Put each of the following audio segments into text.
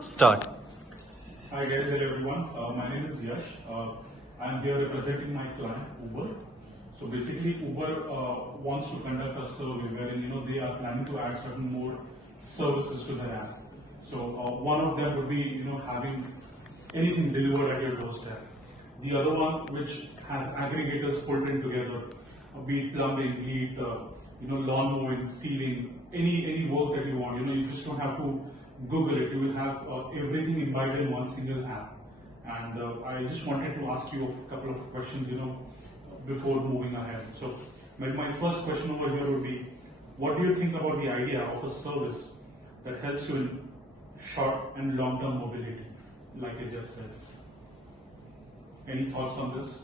Start. Hi guys, hello everyone. My name is Yash. I am here representing my client Uber. So basically, Uber wants to conduct a survey wherein they are planning to add certain more services to their app. So one of them would be having anything delivered at your doorstep. The other one, which has aggregators pulled in together, be it plumbing, be it lawn mowing, sealing, any work that you want. You just don't have to Google it. You will have everything embedded in one single app. And I just wanted to ask you a couple of questions, before moving ahead. So my first question over here would be, what do you think about the idea of a service that helps you in short and long-term mobility, like I just said? Any thoughts on this?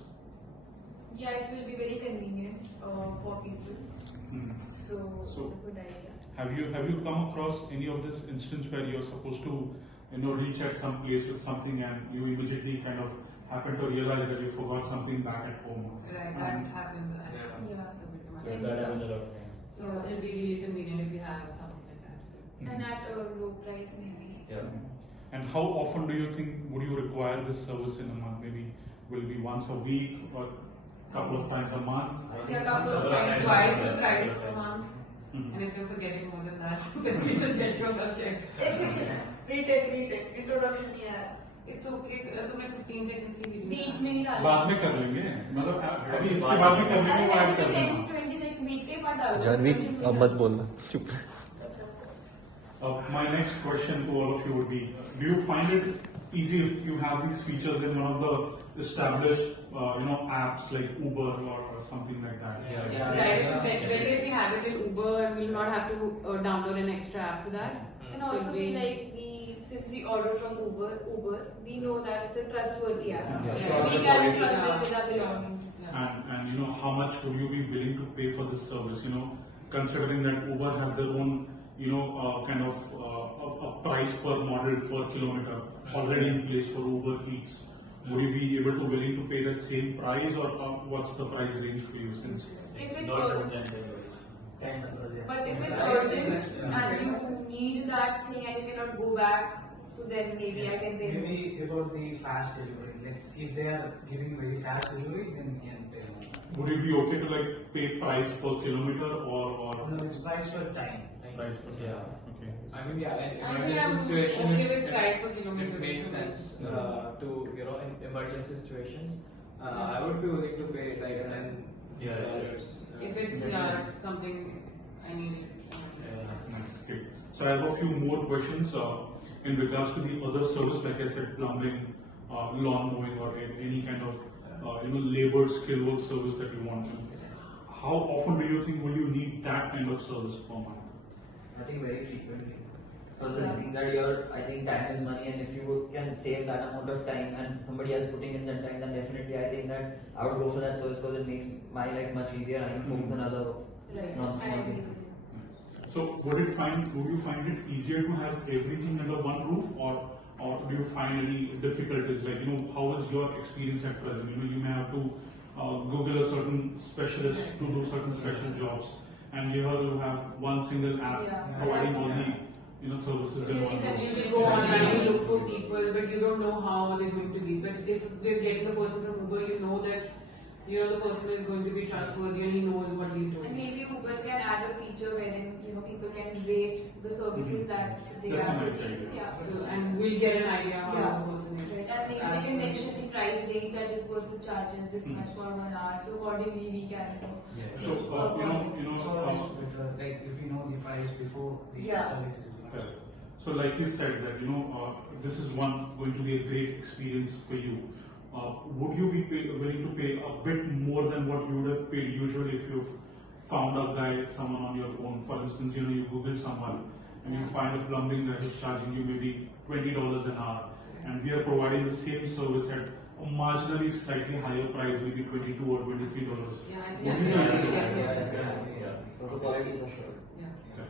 Yeah, it will be very convenient for people. So it's a good idea. Have you come across any of this instance where you're supposed to reach at some place with something and you immediately kind of happen to realize that you forgot something back at home? Right, that happens. Yeah. That happens a lot of times. So it'll be really convenient if you have something like that. And at a low price maybe. Yeah. And how often do you think would you require this service in a month? Maybe will it be once a week or a couple of times a month? Yeah, a couple of times, twice or thrice a month. And if you're forgetting more than that, then we just get your subject. Retake. Introduction here. It's okay. तुम्हें 15 seconds की video बीच में ही डालो. बाद में कर लेंगे, मतलब अभी इसके बाद में करने को ऐड कर देना. 10-20 सेकंड बीच के बाद डालो. जानवी अब मत बोलना, चुप. My next question to all of you would be, do you find it easy if you have these features in one of the established apps like Uber or something like that? Right, it's better if we have it in Uber and we'll not have to download an extra app for that. And also since we order from Uber, we know that it's a trustworthy app. We can trust it with our belongings. And how much would you be willing to pay for this service? Considering that Uber has their own kind of a price per model per kilometer already in place for Uber Eats. Would you be able to willing to pay that same price, or what's the price range for you? Since If it's Not more urgent, than 10. but if it's urgent and you need that thing and you cannot go back, so then maybe I can pay. Maybe about the fast delivery. Like if they are giving very fast delivery, then we can pay more. would you be okay to pay price per kilometer or No, it's price per time. Like, price per Yeah. Okay. I mean, yeah, in I'm emergency situation, okay with price per kilometer. it makes sense to in emergency situations. I would be willing to pay like $10. If it's something I need. Nice. Okay. So I have a few more questions in regards to the other service, like I said, plumbing, lawn mowing, or any kind of labor skill work service that you want to. How often do you think will you need that kind of service per month? I think very frequently. So the thing that I think time is money, and if you can save that amount of time and somebody else putting in that time, then definitely I think that I would go for that service because it makes my life much easier and I can focus on other Right. non-small things. So would you find it easier to have everything under one roof, or do you find any difficulties? Like how is your experience at present? You may have to Google a certain specialist to do certain special jobs, and here you have one single app providing all the services in one You roof. just go online and look for people, but you don't know how they're going to be. But if they're getting the person from Uber, you know that the person is going to be trustworthy and he knows what he's And doing. maybe Uber can add a feature wherein people can rate the services that they That's a are nice taking. idea. Yeah. So, and we'll get an idea how the person is. Right. And maybe they can mention the price rate that this person charges this much for 1 hour. So accordingly we can. So like if you know the price before the service is launched. Correct. So like you said that this is going to be a great experience for you. Would you be willing to pay a bit more than what you would have paid usually if you've found someone on your own? For instance, you Google someone and you find a plumbing guy who's charging you maybe $20 an hour, and we are providing the same service at a marginally slightly higher price, maybe $22 or $23. Yeah, I Would you think be able to Yeah. For the quality for sure. Okay.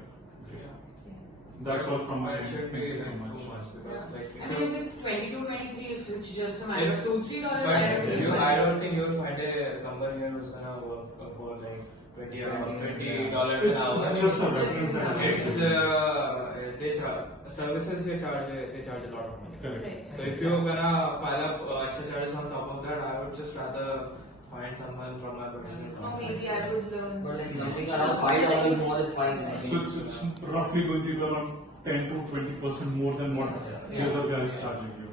That's all from my It should Thank be you so like much. too much because I mean, if it's 22, 23, it's just a matter of It's- $2-3. but I don't think you will find a number here who's gonna work for like $20 an hour. It's just a reference. It's services they charge a lot of money. Correct. Right. So if you're gonna pile up extra charges on top of that, I would just rather find someone from my professional Or company. maybe I would learn. But like something around $5 more is fine. I So think. it's roughly going to be around 10 to 20% more than what the other guy is charging you.